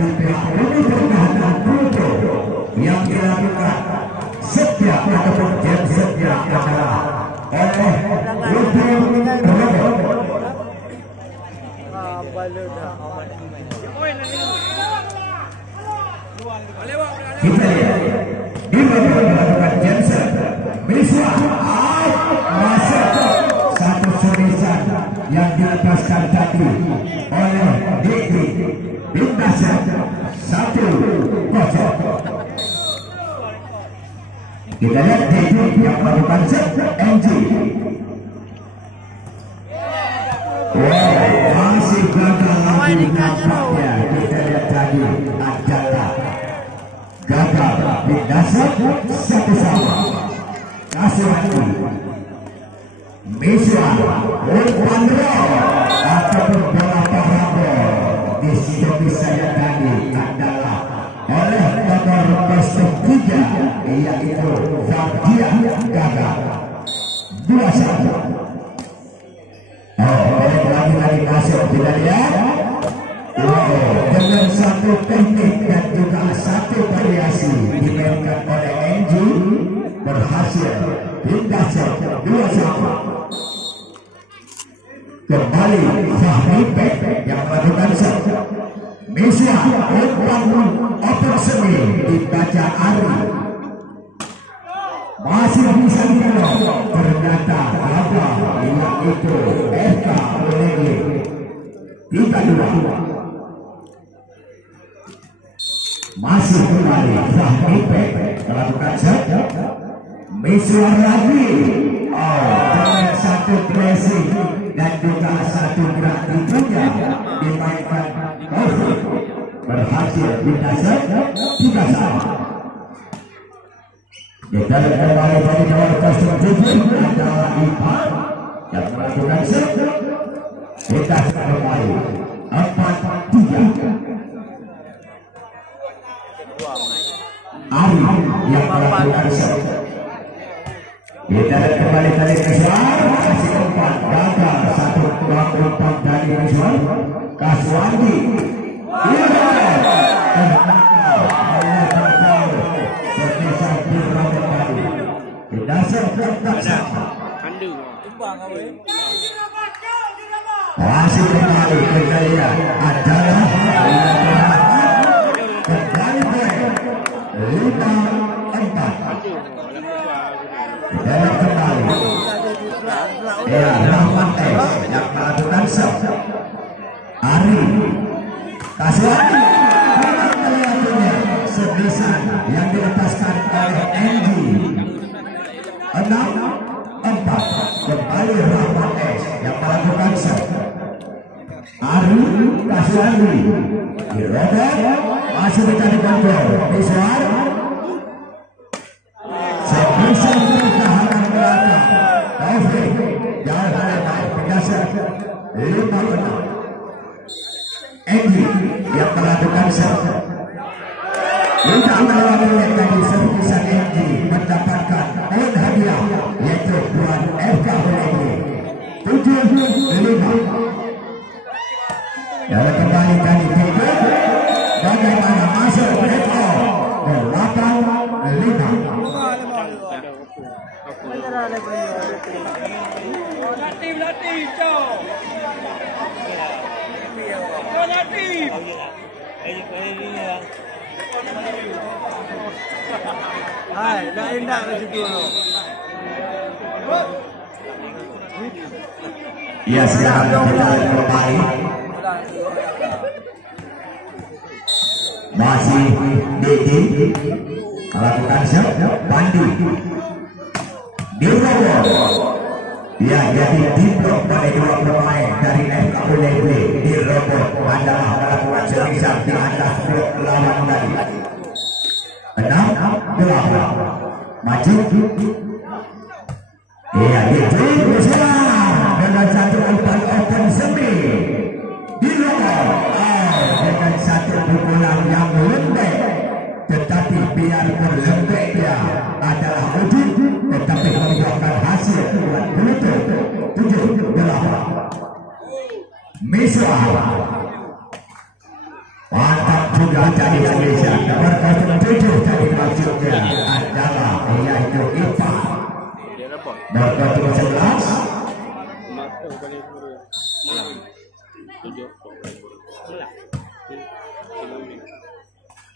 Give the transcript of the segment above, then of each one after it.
di pihak pertahanan Pluto yang dilakukan setiap ataupun jam setiap adalah oleh Pluto kita lihat di melakukan Jensen Miswa masuk satu serisan yang dilepaskan tadi oleh Diki Bintasa 1-0. Kita lihat Diki yang melakukan set NG. Masih gagal lagi nampaknya. Kita lihat tadi Ajata gagal Bintasa 1-1. Kasuani Miswa umpan ataupun bola parabol di situ bisa tadi adalah oleh nomor 03 yaitu Fadia gagal 2-1. Lagi masuk kita lihat dengan satu teknik dan juga satu variasi dimainkan oleh Enji berhasil hingga 2-1. Kembali Fahri Bek yang melakukan set. Miswa umpan open semi dibaca Ari masih bisa ditolong, ternyata apa yaitu FK Olegi 3-2. Masih kembali Fahri Bek melakukan set. Miswa lagi dengan satu pressing dan juga satu gerak tubuhnya dimainkan Taufik berhasil berdasar 3-1. Kita kembali dari nomor 07 adalah Ipan yang melakukan set. Kita kembali 4-3. Ari yang melakukan set. Kita kembali dari Miswar kasih umpan gagal satu umpan dari Miswar. Kaswandi masih kembali kita lihat adalah kembali ke 5-4. Dan kembali ya Rahmat S yang melakukan set. Ari Kaswani melihatnya sebisan yang dilepaskan oleh Andy 6-4. Kembali Rahmat S yang melakukan set. Ari Kaswani dirobek masih mencari kontrol Miswar sebisan pertahanan belakang Taufik jalan lebar berdasar 5-6. Andy yang melakukan set. Kita melewati dari servisan Andy mendapatkan poin hadiah yaitu buat FK Olegi 7-5. Dan kembali tadi tiga bagaimana masuk Eko 8-5. Hai, dah indah ke situ lo. Ya sekarang kita kembali masih Didi melakukan set. Pandi dirobok ya jadi diblok oleh dua pemain dari FK Olegi. Dirobok adalah melakukan serisam di atas blok lawan tadi 6-8. Maju iya gitu dengan satu umpan open semi dirobok dengan satu pukulan yang lembek, tetapi biarpun lembeknya adalah wujud tetapi membuahkan hasil buat Pluto 7-8. Miswa mantap sudah jadi Malaysia. Nomor 07 jadi maksudnya adalah yaitu Ipa. Nomor 11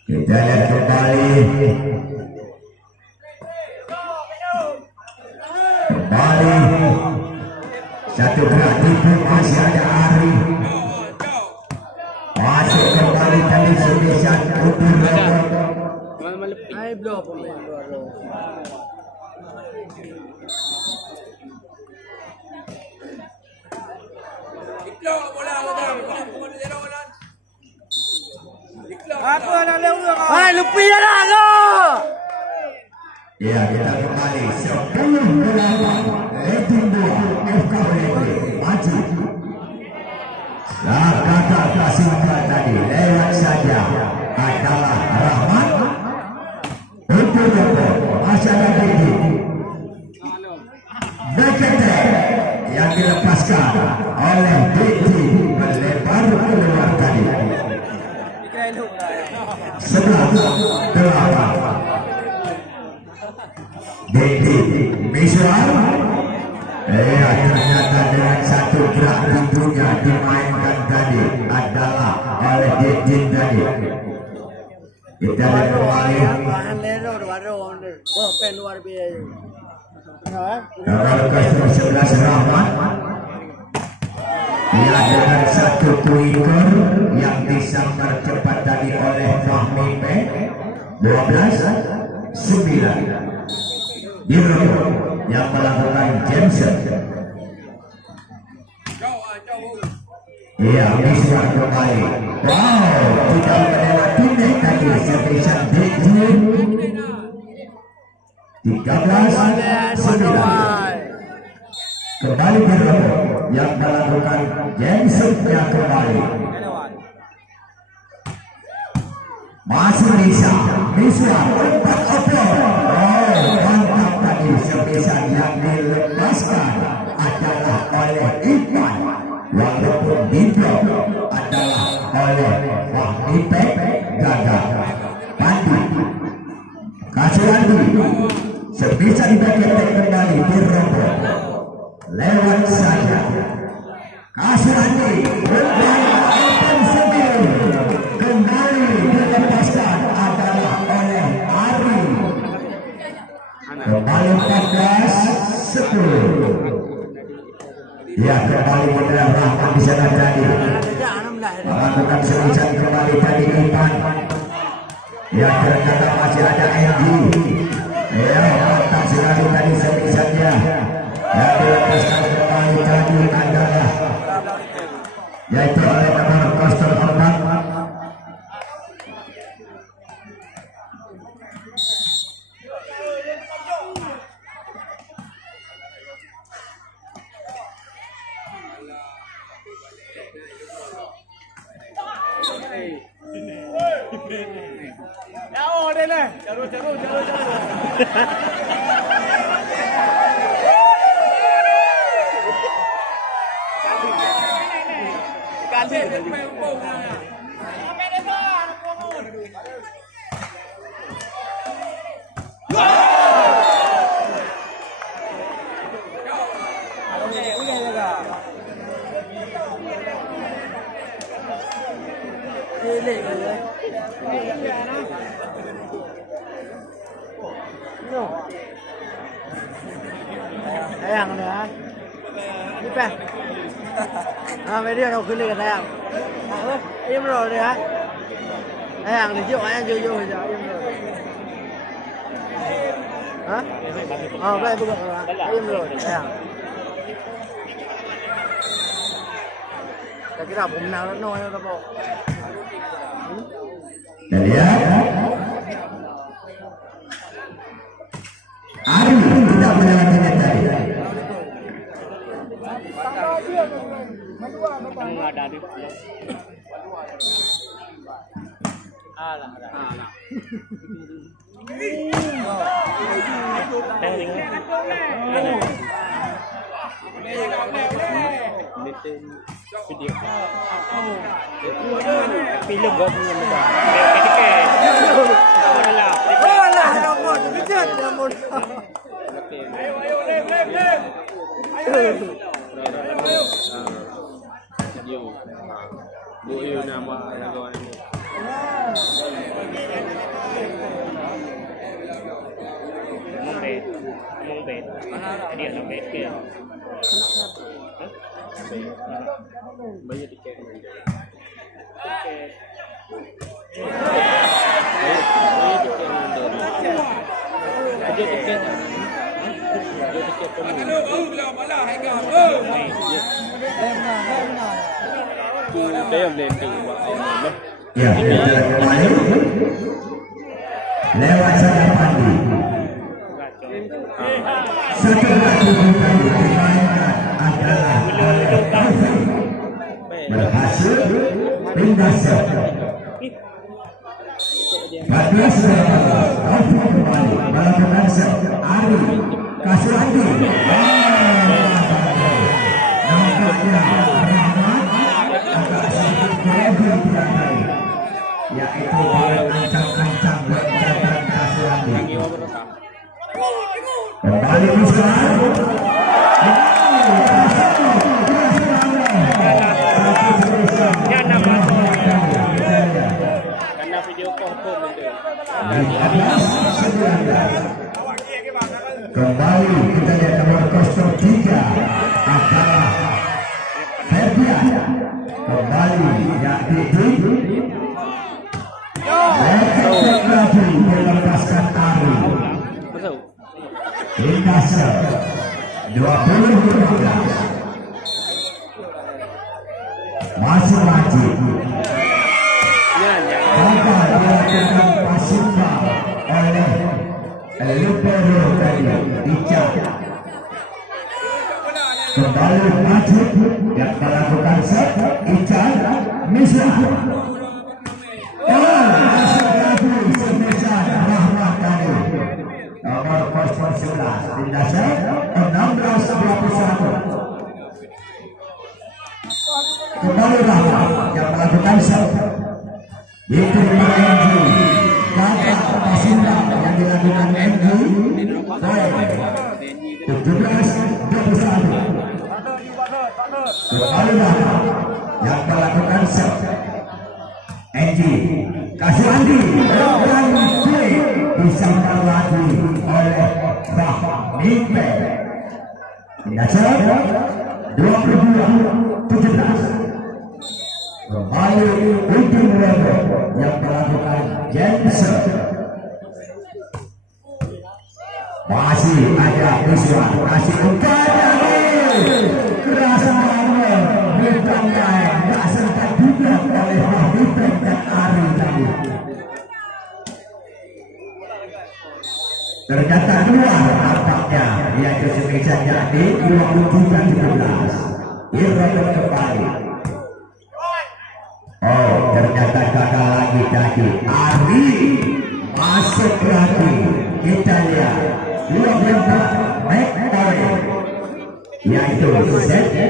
kita lihat kembali satu gerak tipu masih ada Ari masuk kembali tadi sebesar ukur Apa nak lewat? Hai, lupi dah kau. Ya, kita kembali 10-8 rating 2 FKWB maju. Kakak Kasimba tadi lewat saja adalah Rahmat untuk Joko masih ada Didi Bekete yang dilepaskan oleh Didi melebar keluar tadi 11-8 Didi Miswar ternyata dengan satu gerak tubuhnya dimainkan tadi adalah oleh Didi tadi. Kita lihat kembali nomor 11 Rahmat ia dengan satu kuiker yang disambar cepat tadi oleh Fahmi P 12-9 Diroko yang melakukan Jameson. Iya, Miswar kembali. Wow, tidak melewati net tadi sebesar Didi 13-9. Kembali Diroko yang melakukan Jameson-nya kembali. Masih bisa Miswar tempat opor. Mantap tadi sebesar yang dilepaskan adalah oleh Iman, walaupun diblok adalah oleh Fahmi P gagal. Pandi Kasuandi sebisa dibagikan kembali di robot lewat saja. Kasuandi kembali dilepaskan adalah oleh Ari. Kembali 14-10. Ya, kembali modal Rahmat di sana tadi. Melakukan semisal kembali tadi Ipan. Ya, ternyata masih ada Andy. Ya, mantap sekali tadi semisalnya. Yang dilepaskan kembali tadi adalah yaitu oleh nomor 04. Jauh deh leh. Jauh. Ganti. Sayang nữa. Đi về. Mấy đứa đâu cứ lên cái sayang. Im rồi đấy hả? Sayang thì chịu anh chưa rồi giờ im rồi. Hả? Đây bây giờ im rồi sayang. Cái nào bụng nào nó nôi đâu bộ. Lihat Ari tidak melewatinya tadi. video film gua punya muda lah robot kejut robot Yo nama kawan ini Mombet dia Mombet ke bayar tiket Ya, lewat sana Pandi. Satu lagu yang dimainkan adalah berhasil pindah set. 14 kembali melakukan set. Ari kasih lagi. Nampaknya Rahmat agak sedikit kurang berani, yaitu ancang-ancang dan kasih lagi. Kembali Muskan. karena video confirm itu. Kembali kita lihat nomor 03 adalah Ferdian. Kembali yakni lagi melepaskan Ari. Indasa 20-15 masih maju. Gagal dilakukan Pasimba oleh Libero tadi Ica. Kembali maju yang melakukan set Ica Misra. Rahmat tadi nomor 11 Indasa 16-21. Kembali Rahmat yang melakukan set. Itu MG kakak Pasimba yang dilakukan MG 17-21. Kembali Rahmat yang melakukan set. MG kasih Andi dan disangkal lagi oleh Rahmipe. Indasa 22-17. Kembali ujung level yang melakukan Jensen. Masih ada Iswan kasih kepada kerasa banget bukan main, tak sempat juga oleh Rahmipe dan Ari tadi. Ternyata keluar nampaknya yaitu semisal jadi 23-17. Irfan kembali. Oh, ternyata gagal lagi tadi. Ari masuk lagi. Kita lihat 24 McCoy, yaitu set di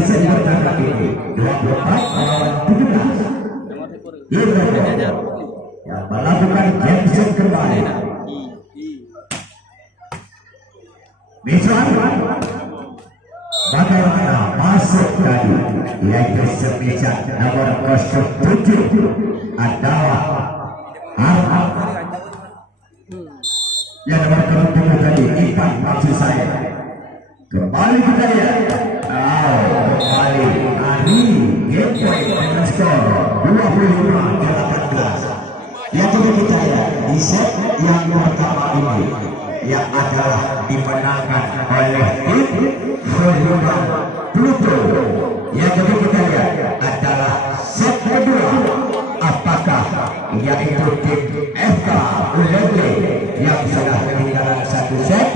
set pertama ini 24-17. Irfan yang melakukan Jensen kembali. Misal bagaimana masuk tadi, yaitu semisal nomor 07 adalah Ahmad. Yang nomor 7 tadi Ipan maksud saya. Kembali kita lihat. Kembali Ari Gateway dengan skor 25-18. Yang coba kita lihat di set yang pertama ini yang adalah dimenangkan oleh tim Ferdian Pluto. Yang kedua kita lihat adalah set kedua, apakah yaitu tim FK Ulende yang sudah ketinggalan satu set